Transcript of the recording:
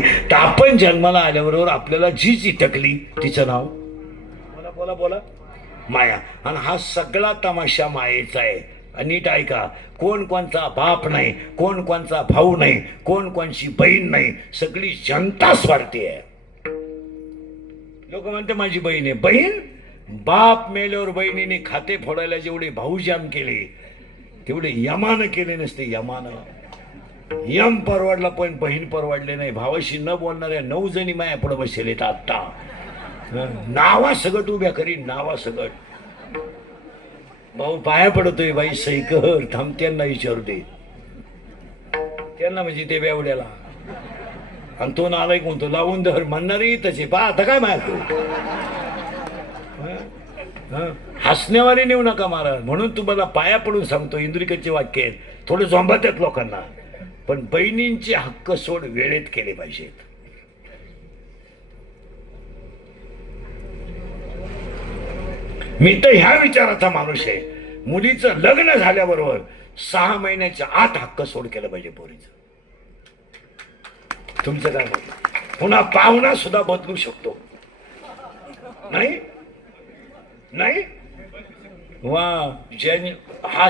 तर आपण जन्माला आल्याबरोबर आपल्याला जी चिटकली तिचं नाव बोला बोला बोला माया. आणि हा सगळा तमाशा मायेचा आहे. आणि नीट ऐका, कोण कोणचा बाप नाही, कोण कोणचा भाऊ नाही, कोण कोणची बहीण नाही, सगळी जनता स्वार्थी आहे. लोक म्हणते माझी बहीण आहे. बहीण बाप मेल्यावर बहिणीने खाते फोडायला जेवढे भाऊजाम केले तेवढे यमानं केले नसते. यमानं यम परवडला पण बहीण परवडले नाही. भावाशी न बोलणाऱ्या 9 जणी माया पुढे बसले आता नावा सगट उभ्या करी नावा सगट. भाऊ पाया पडतोय, बाई सही कर थांब त्यांना विचारू दे. त्यांना म्हणजे ते बेवड्याला. आणि तो नालायक म्हणतो लावून धर म्हणणारी तसे पा आता काय मारतो. हसण्यावारे नेऊ नका महाराज. म्हणून तुम्हाला पाया पडून सांगतो, इंद्रिकाचे वाक्य आहेत, थोडं झोंबतात लोकांना. पण बहिणींचे हक्क सोड वेळेत केले पाहिजेत. मी तर ह्या विचाराचा माणूस आहे. मुलीचं लग्न झाल्याबरोबर 6 महिन्याच्या आत हक्क सोड केलं पाहिजे पोरीचं. तुमचं काय मत? पुन्हा पाहुणा सुद्धा बदलू शकतो. नाही नाही वा हा